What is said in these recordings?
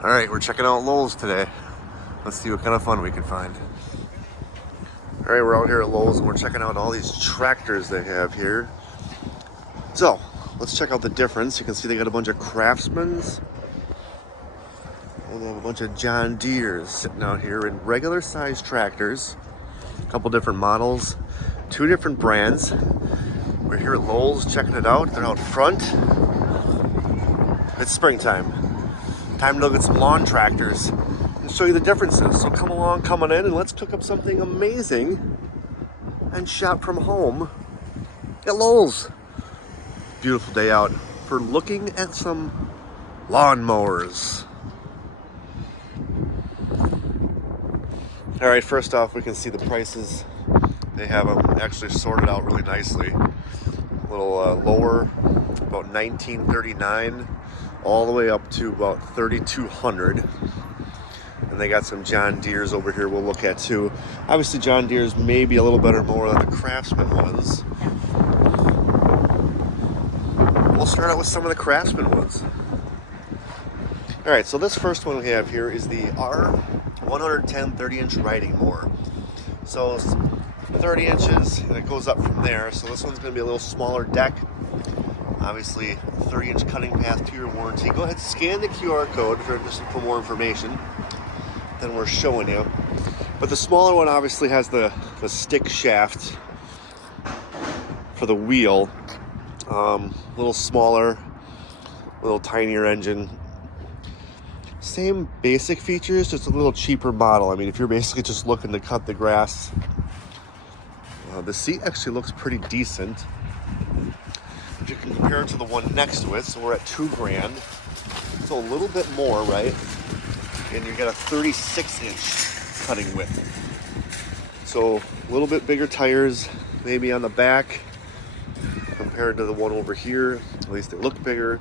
All right, we're checking out Lowe's today. Let's see what kind of fun we can find. All right, we're out here at Lowe's and we're checking out all these tractors they have here. So, let's check out the difference. You can see they got a bunch of Craftsmans. And they have a bunch of John Deeres sitting out here in regular size tractors. A couple different models, 2 different brands. We're here at Lowe's checking it out. They're out front. It's springtime. Time to look at some lawn tractors and show you the differences. So come along, coming in, and let's cook up something amazing and shop from home at Lowe's. Beautiful day out for looking at some lawn mowers. All right, first off, we can see the prices. They have them actually sorted out really nicely. A little lower, about $19.39, all the way up to about $3,200. And they got some John Deeres over here we'll look at too. Obviously, John Deere's may be a little better more than the Craftsman ones. We'll start out with some of the Craftsman ones. All right, so this first one we have here is the R110 30-inch riding mower. So it's 30 inches and it goes up from there. So this one's going to be a little smaller deck. Obviously, 30-inch cutting path to your warranty. Go ahead, scan the QR code for more information than we're showing you. But the smaller one obviously has the stick shaft for the wheel. A little smaller, a little tinier engine. Same basic features, just a little cheaper model. I mean, if you're basically just looking to cut the grass, the seat actually looks pretty decent. If you can compare it to the one next to it, so we're at $2,000. So a little bit more, right? And you got a 36-inch cutting width. So a little bit bigger tires, maybe on the back, compared to the one over here. At least they look bigger.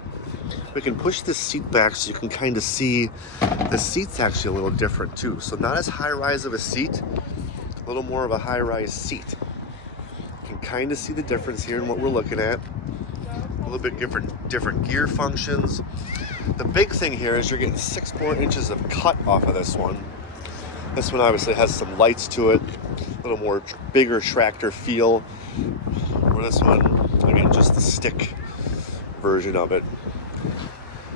We can push this seat back so you can kind of see the seat's actually a little different too. So not as high-rise of a seat, a little more of a high-rise seat. You can kind of see the difference here in what we're looking at. A little bit different gear functions. The big thing here is you're getting 6 more inches of cut off of this one. This one obviously has some lights to it, a little more bigger tractor feel. Or this one, again, just the stick version of it.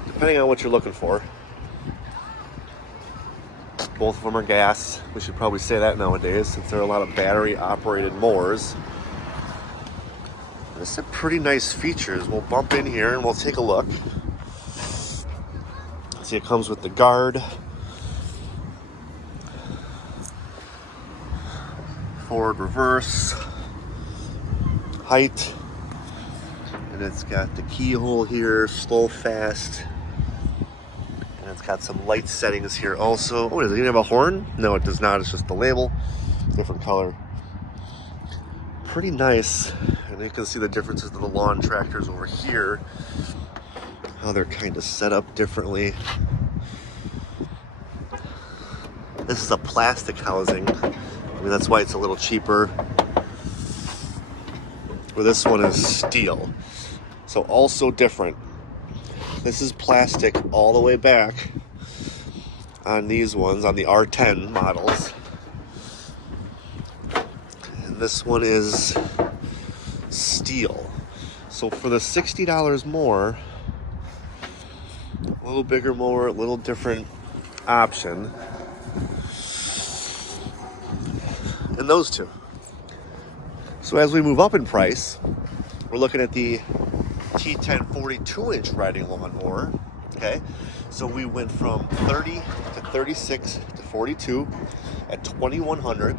Depending on what you're looking for. Both of them are gas. We should probably say that nowadays since there are a lot of battery operated mowers. This is pretty nice features. We'll bump in here and we'll take a look. See, it comes with the guard, forward, reverse, height, and it's got the keyhole here, slow, fast, and it's got some light settings here also. Oh, does it even have a horn? No, it does not. It's just the label, different color. Pretty nice. And you can see the differences of the lawn tractors over here, how they're kind of set up differently. This is a plastic housing. I mean, that's why it's a little cheaper. Where this one is steel. So also different. This is plastic all the way back on these ones, on the R10 models. And this one is steel. So for the $60 more, a little bigger mower, a little different option. And those two. So as we move up in price, we're looking at the T10 42-inch riding lawnmower. Okay, so we went from 30 to 36 to 42 at $2,100.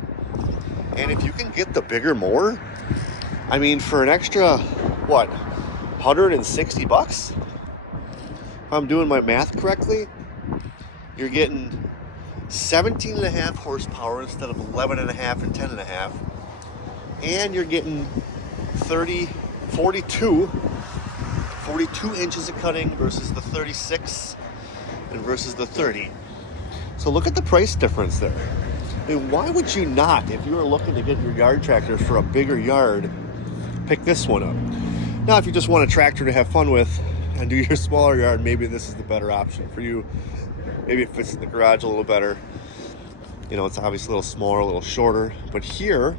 And if you can get the bigger mower, I mean, for an extra, what, $160? If I'm doing my math correctly, you're getting 17.5 horsepower instead of 11.5 and 10.5. And you're getting 42 inches of cutting versus the 36 and versus the 30. So look at the price difference there. I mean, why would you not, if you were looking to get your yard tractor for a bigger yard, pick this one up? Now, if you just want a tractor to have fun with and do your smaller yard, maybe this is the better option for you. Maybe it fits in the garage a little better. You know, it's obviously a little smaller, a little shorter. But here,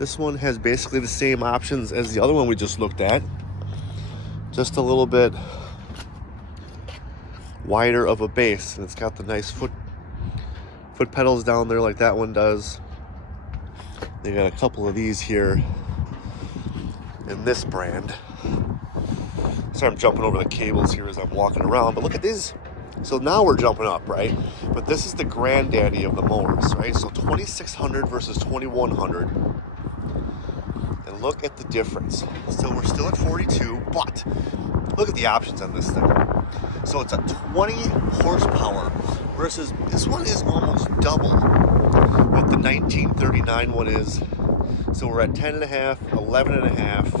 this one has basically the same options as the other one we just looked at. Just a little bit wider of a base. And it's got the nice foot pedals down there like that one does. They got a couple of these here in this brand. Sorry, I'm jumping over the cables here as I'm walking around, but look at these. So now we're jumping up, right? But this is the granddaddy of the mowers, right? So 2600 versus 2100. And look at the difference. So we're still at 42, but look at the options on this thing. So it's a 20 horsepower versus this one is almost double what the 1939 one is. So we're at 10 and a half, 11 and a half,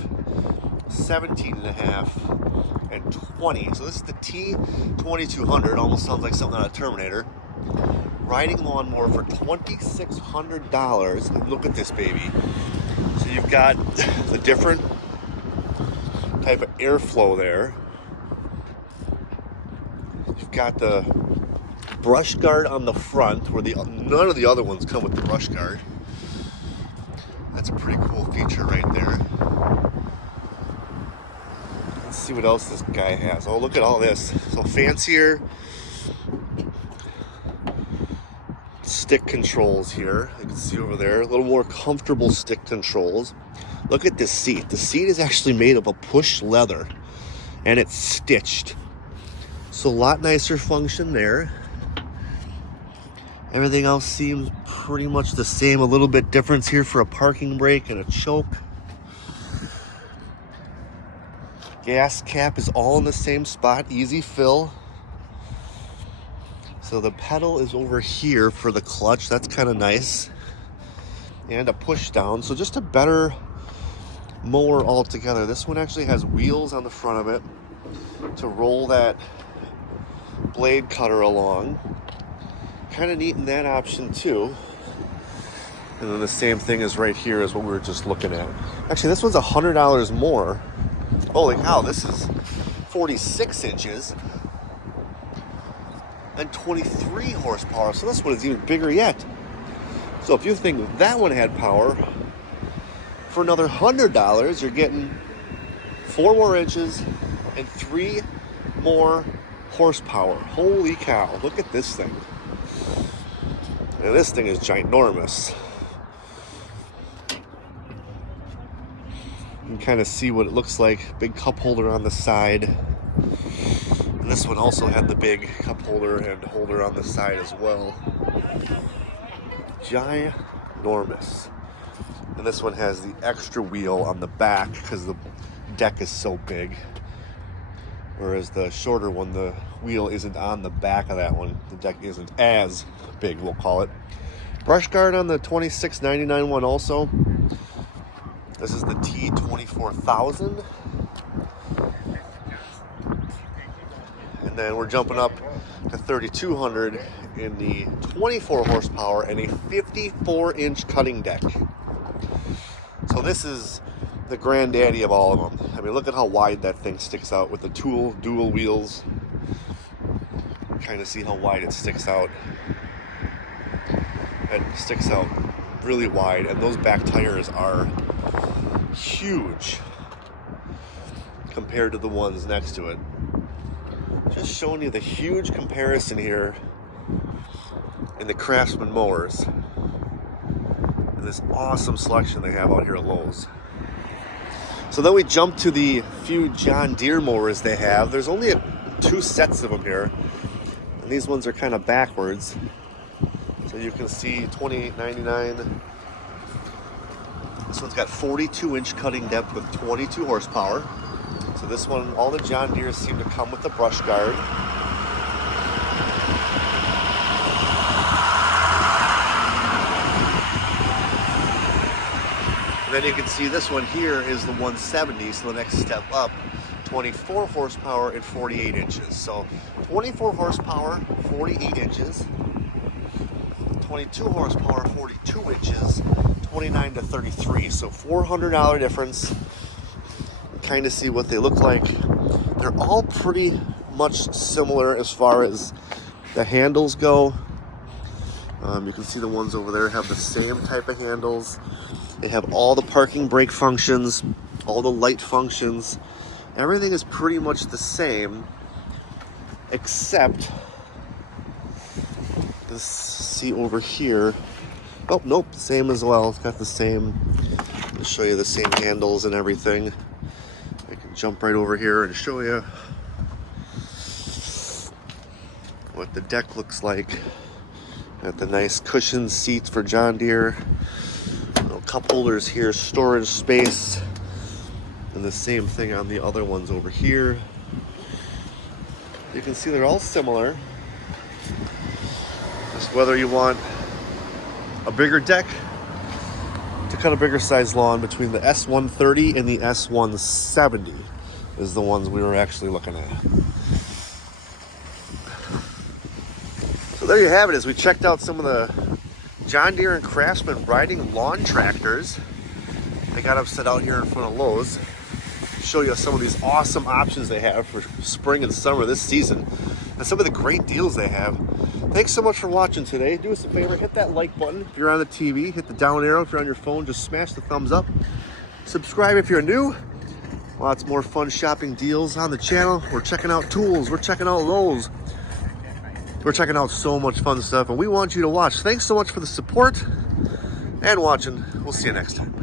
17 and a half, and 20. So this is the T2200. Almost sounds like something out of Terminator. Riding lawnmower for $2,600. And look at this baby. So you've got the different type of airflow there. You've got the brush guard on the front, where none of the other ones come with the brush guard. That's a pretty cool feature right there. Let's see what else this guy has. Oh, look at all this. So fancier stick controls here. You can see over there, a little more comfortable stick controls. Look at this seat. The seat is actually made of a push leather and it's stitched. So a lot nicer function there. Everything else seems pretty much the same. A little bit difference here for a parking brake and a choke. Gas cap is all in the same spot, easy fill. So the pedal is over here for the clutch. That's kind of nice. And a push down. So just a better mower altogether. This one actually has wheels on the front of it to roll that blade cutter along. Kind of neat in that option too. And then the same thing is right here is what we were just looking at. Actually, this one's $100 more. Holy cow, this is 46 inches and 23 horsepower. So this one is even bigger yet. So if you think that one had power, for another $100, you're getting 4 more inches and 3 more horsepower. Holy cow, look at this thing. And this thing is ginormous. You can kind of see what it looks like. Big cup holder on the side. And this one also had the big cup holder and holder on the side as well. Ginormous. And this one has the extra wheel on the back because the deck is so big. Whereas the shorter one, the wheel isn't on the back of that one. The deck isn't as big, we'll call it. Brush guard on the 2699 one also. This is the T24000. And then we're jumping up to 3200 in the 24 horsepower and a 54-inch cutting deck. So this is the granddaddy of all of them. I mean, look at how wide that thing sticks out with the dual wheels. Kind of see how wide it sticks out. It sticks out really wide, and those back tires are huge compared to the ones next to it. Just showing you the huge comparison here in the Craftsman mowers and this awesome selection they have out here at Lowe's. So then we jump to the few John Deere mowers they have. There's only 2 sets of them here, and these ones are kind of backwards. So you can see $28.99. This one's got 42-inch cutting depth with 22 horsepower. So this one, all the John Deere seem to come with the brush guard. And then you can see this one here is the 170, so the next step up, 24 horsepower and 48 inches. So 24 horsepower, 48 inches. 22 horsepower, 42 inches, 29 to 33. So $400 difference. Kind of see what they look like. they're all pretty much similar as far as the handles go. You can see the ones over there have the same type of handles. They have all the parking brake functions, all the light functions. Everything is pretty much the same, except this seat over here. Oh, nope, same as well. It's got the same. I'll show you the same handles and everything. I can jump right over here and show you what the deck looks like. Got the nice cushioned seats for John Deere. Little cup holders here, storage space. And the same thing on the other ones over here. You can see they're all similar. Just whether you want a bigger deck to cut a bigger size lawn, between the S130 and the S170 is the ones we were actually looking at. So there you have it, as we checked out some of the John Deere and Craftsman riding lawn tractors. I got them set out here in front of Lowe's. Show you some of these awesome options they have for spring and summer this season, and some of the great deals they have. Thanks so much for watching today. Do us a favor, hit that like button if you're on the TV, hit the down arrow if you're on your phone, just smash the thumbs up. Subscribe if you're new. Lots more fun shopping deals on the channel. We're checking out tools, we're checking out Lowe's. We're checking out so much fun stuff, and we want you to watch. Thanks so much for the support and watching. We'll see you next time.